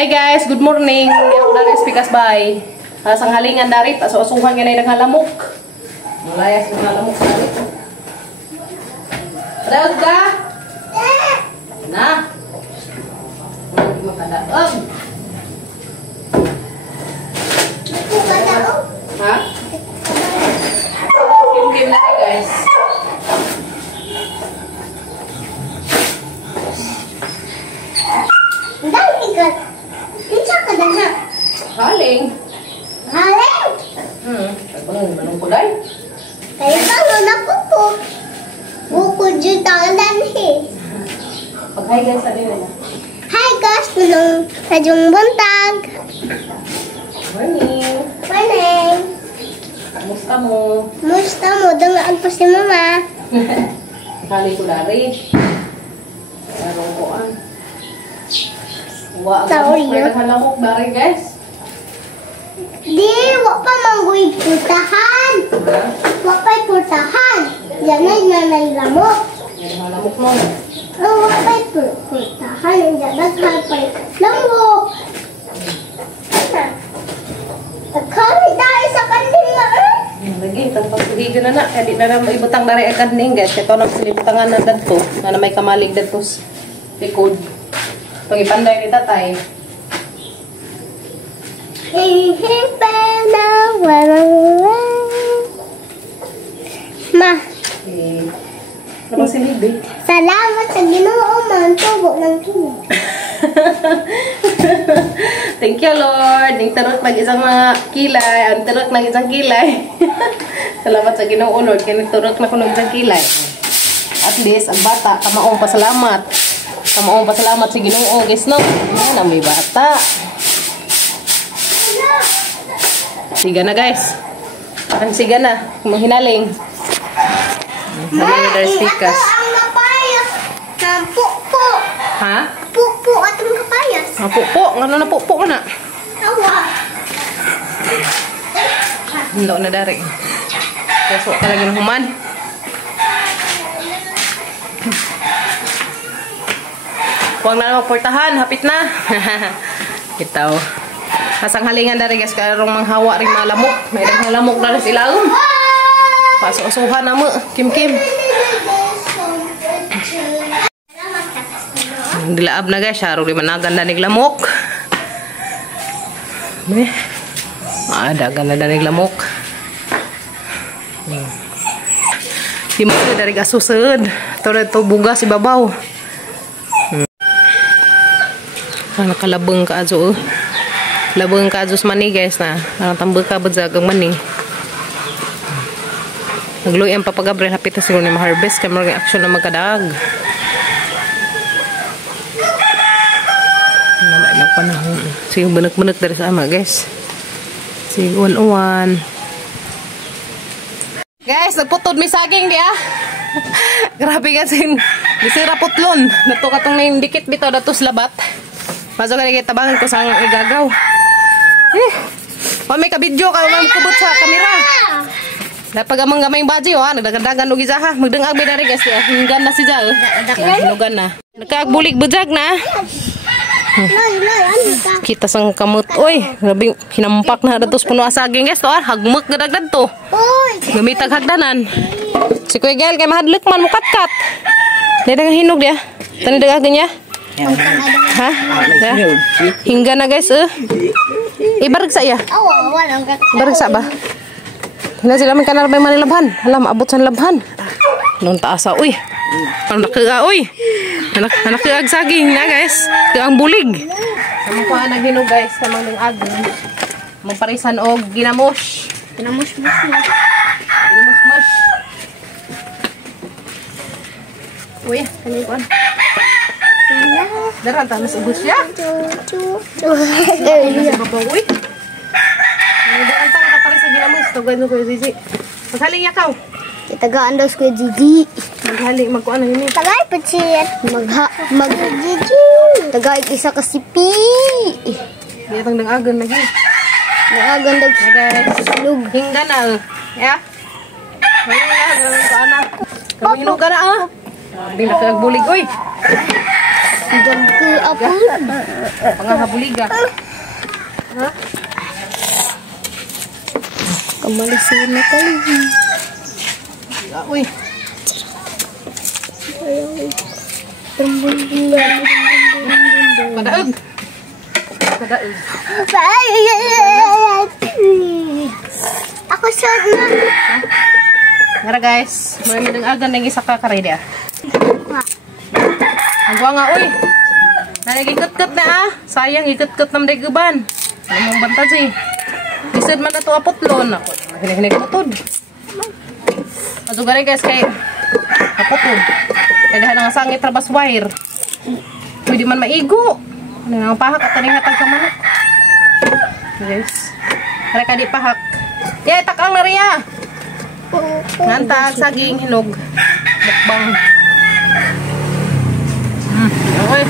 Hi guys, good morning. Ako dari Spikas Bay. Sang halingan dari asusuhan nga na lamok. Mulayas ng lamok dari. Daog ka? Na. Makadaog. Ha? Kim na guys. Ikat. Isa ka na na. Haling. Haling? Manong ko dahil. Kaya ka na pupo. Buko dyan tangan eh. Pag-hi guys, ano yun? Hi guys, tulong kajong buntag. Morning. Morning. Kamusta mo? Musta mo? Dangaan pa si mama. Hali ko dari. Meron ko an. Wa Sorry, ang lamok dari guys. Di, wak pa mangguig putahan. Wak pa'y putahan. Diyan ay nanay lamok. Yan ang lamok mo. Wak pa'y putahan. Diyan naghay pa'y lamok. Nagkari dahil sa kanil na Lagi, tapos higa na na. Kaya di na na maibutang dari agad ning guys. Ito na silibutangan na dadto. Na may kamalig dadto sa likod. Pag-ipanday ni tatay. Ma, Ano bang silibig? salamat sa Ginoo man tubo ng tubo. Thank you Lord. Ning tarot ng isang mga kilay. Ang tarot ng isang kilay. Salamat sa Ginoo Lord. Kaya nagtarot na ko ng isang kilay. At least, ang bata, kamaong pasalamat. Kamaong pasalamat sa Ginoo. Guys, no? Yan ang may bata. Siga na guys. Ang siga na. Mahinaling. Ma, There's ito ang kapayas ng pupo. Ha? Pupo at ang kapayas. Pupo. Ano na pupo ka na? Awa. Hindi na dari. Peso talaga ng human. Huwag na magportahan. Hapit na. Itaw. Kasang halingan dari guys. Karong manghawa rin mga lamok. May mga lamok na rin sila. Pasok-asuhan na mo. Kim-kim. Dilaab na guys. Harong rin managan na lamok. Dagan na danig lamok. Di mo dari gasusod. Ito buga si babaw. Nakalabeng ka azo. Labeng ka azo sa mani guys na. Tambal ka badzagang mani. Nagluyan pa pag-abril. Hapit na siguro ni ma-harvest. Kaya marang action na magkadag. Panahon. Sige, banak-banak dari sa ama, guys. Sige, uwan-uwan. Guys, nagputod may saging di ah. Grabe kasi. Bisira putlon. Nato katong na dikit bitaw datos labat. Masok ka na tabangan ko sa igagaw. May ka-video ka. May kubot sa kamera. Dapat gamang-gamay yung baji, nagdagdagan og isa ha. Magdangag may dari guys. Hinggan na si Jal. Hinugan na. Nagkaagbulig bujag na. Kita sang kamot. Uy, grabe hinampak na datos puno asaging guys to hagmek gadagdag to. Gamitag hagdanan. Si Kuya Gael kay mahadlek man mukatkat. Dili nga hinog dia. Tani dagagan niya. Ha? Hingga na guys ibarag sa iya. Barag sa ba? Hina sila man kanal may manilabhan. Alam abot sa labhan. Nung taasa uy. Ang nakaga uy. Anak keag saging na guys. Keang bulig. Amo ko ang hinog guys samang ning agon. Magparisan og ginamos. Ginamos. Uy, kani ko. Daran ta mas ubos siya. Uy. Daran ta kaparisan ginamos to gano ko Zizi. Maghaling yakaw. Tagaan daw ko Gigi. Maghaling magkuan ang ini. Tagay pachet. Mag Gigi. Tagay isa ka sipi. Dito ng agon lagi. Nagagan daw Lug. Hingga na. Ya. Hingga na ko anak. Kami hinuga na ah. Di na kagbulig oy. Diyan ko apod. Pangahabuliga. Ha? Kamalisin na kayo. Uy. Padaog. Padaog. Ako short na. Ngara guys, may midang agan nang isa ka karay dia. Agwa nga uy. Nagikot-kot na ah. Sayang ikot-kot nam dayguban. Among bantad si. Isod man ato apotlon ako. Hinig-hinig mutod. Ato gari guys kay apotlon. Kaya dahil nga sangit rabas wire. Pwede man maigo. Ano nga pahak at taning hatag sa manok. Guys. Kaya ka di pahak. Kaya takang na riya. Ngantag, saging, hinog. Mukbang. Okay.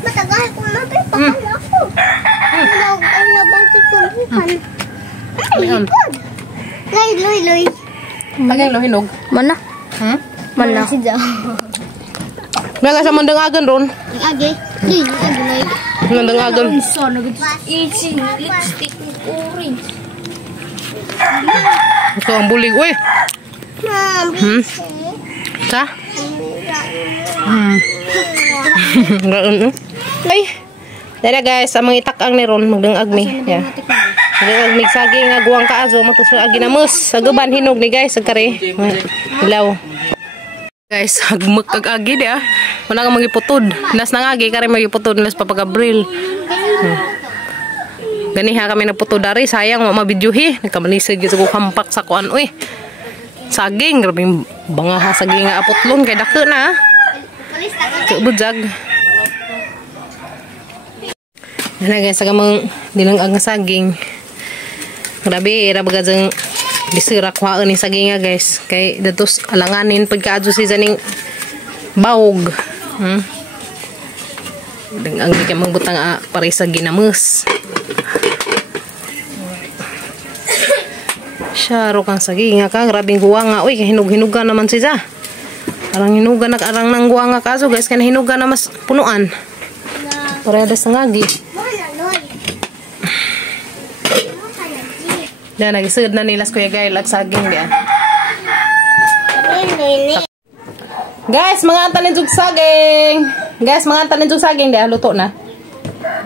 Matagal ko na ito. Pakala ako. Ang nabati ko bukan. Ay, ikod. Loy. Tagay lo, hinog. Mana? Mana? May ka sa mandangagan ron. Age. Loy. Mandangagan. Itching lipstick orange. Ito ang bulig. Uy. Sa? Ay. Dara guys, amang itak-ang ni ron. Magdangag mi. Yeah. Magdangag mi saging nga guwang kaazo. Matusok agi na mus. Sa guban hinog ni guys. Sagkari. Hilaw. Guys, hagmuk kag agi di ah. Wala kang magiputod. Nas nangagi kare magiputod. Nas papagabril. Ganiha kami naputod dari. Sayang mabidyohi. Nagkamanisig ito ko hampak sa kuan. Uy. Saging. Grabing bangaha saging nga apotlon. Kaya dako na ah. Bujag. Yan guys, sagamang dilangag nga saging. Grabe, irabaga dyan disirak waan ni saging nga guys. Kay datos alanganin pagkaadyo si zaning bawog. Ang di ka magbutang pare sa ginamus. Syaro kang saging nga ka, grabing guwang nga. Uy, hinog-hinugan naman siya. Parang hinugan na arang nang guwang nga kaso guys. Kaya hinugan na mas punuan. Paredas na ngagi. Yan, nagisud na nilas Kuya Gail at saging diyan. Guys, mga tanin jug saging. Guys, mga tanin jug saging diyan, luto na.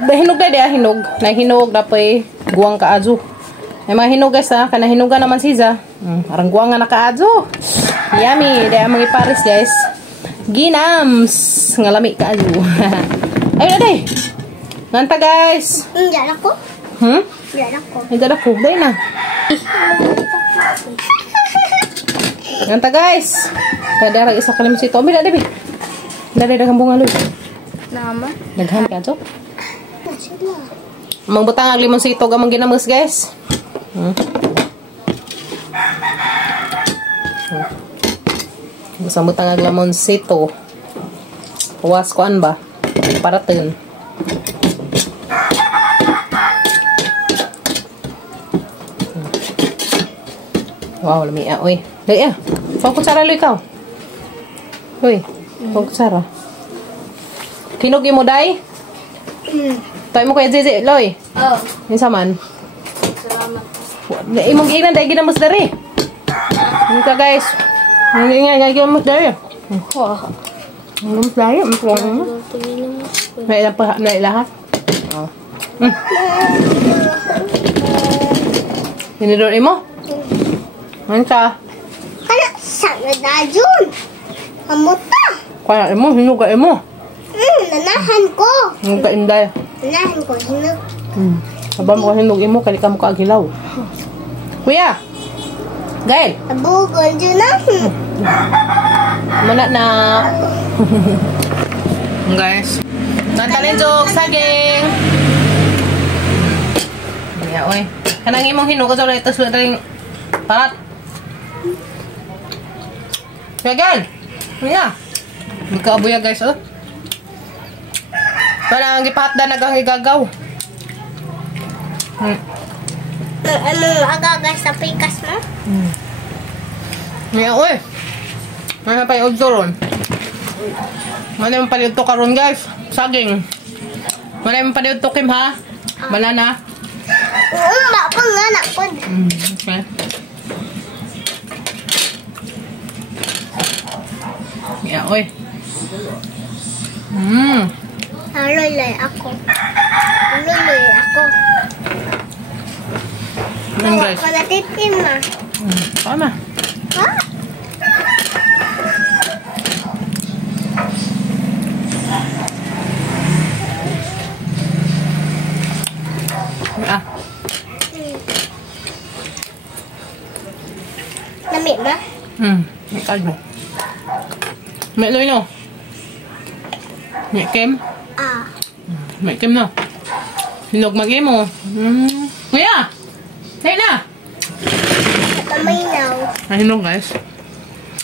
Hinog na diyan, hinog. Na hinog dapat guwang kaadyo. May mga hinog guys ha, kana hinugan naman siya. Arang guwang nga nakaadyo. Yummy, diyan mga ipares guys. Ginams, ngalami kaadyo. Ayun na day. Nanta guys. Diyan ako. Diyan ako. Diyan ako, day na. Nanta guys. Kada isa ka limos ito. Bila, Debbie. Dali dagang bunga loy. Nama? Daghan ka to. Mang butang ang limon sito gamang ginamos guys. Basta butang ang limon sito. Puwas koan ba? Paraten. Wow, lami ah, oy. Dali ah. Pang kutsara loy ikaw. Oy, pang kutsara. Tinog mo day? Tayo mo kaya Jeze, loy. Oh. Minsa man. Salamat. Imong giingnan day ginamos dari. Ano ka guys? Nga ginamos dari. Wah. Ginamos dari. Nailahat. Oh. Hinidor mo? Mansa. Kana sana dajun. Amuta. Kaya mo, hinuga mo. Nanahan ko. Hinuga inday. Nanahan ko. Hinug. Sabang mo hinug mo, kali ka mo kaagilaw. Kuya! Gail! Abugol dyan na. Mana na. Guys. Nantalin jok, saging. Iya, oy. Kanang imong hinug sa ito sa ring parat. Gail! Kuya! Magkaabuya guys, oh. Parang gipahatda nagang igagaw. Ano agagas sa pikas mo? Ngayon, uy. May pa yung odzoron. Mana yung paliw to karon guys? Saging. Mana yung paliw to Kim ha? Banana. Mbak pun anak pun. Okay. Ya, oi. Loloy ako. Loloy ako. Yan guys. Wala titim ma. Tama. Ha? Ah. Namit ba? Ikal mo. May loy no? May Kim? May Kim no? Hinog mag-i mo. Kuya! Say na! Maminaw. Hinog guys.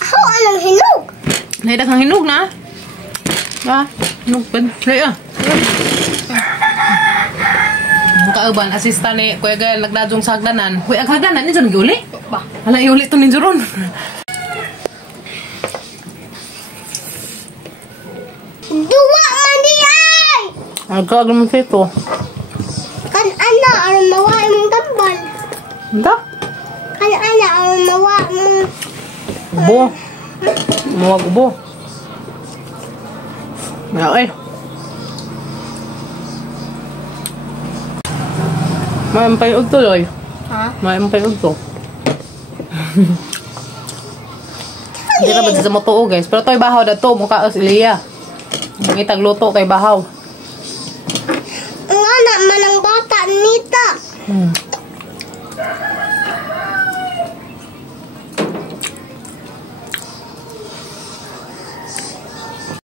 Ako anong hinog? Naidag ang hinog na. Hinog pa. Lay Kauban, asista ni Kuya Gael, nagdadjong sa hagdanan. Uy, ang hagdanan, ninyo nag-iuli? Hala, iuli ito ninyo ron. Dua man di ay! Agag naman sa ito. Kan ana, aron mawa mong tambal. Hindi? Kan ana, aron mawa mong... Ubo. Muwag ubo. Okay. Mayampay ug tuloy. Ha? Mayampay ug to. Hindi na ba sa moto guys. Pero to'y bahaw na to. Mukha as Ilya. Ngitag luto to'y bahaw. Ang anak man ang bata nita.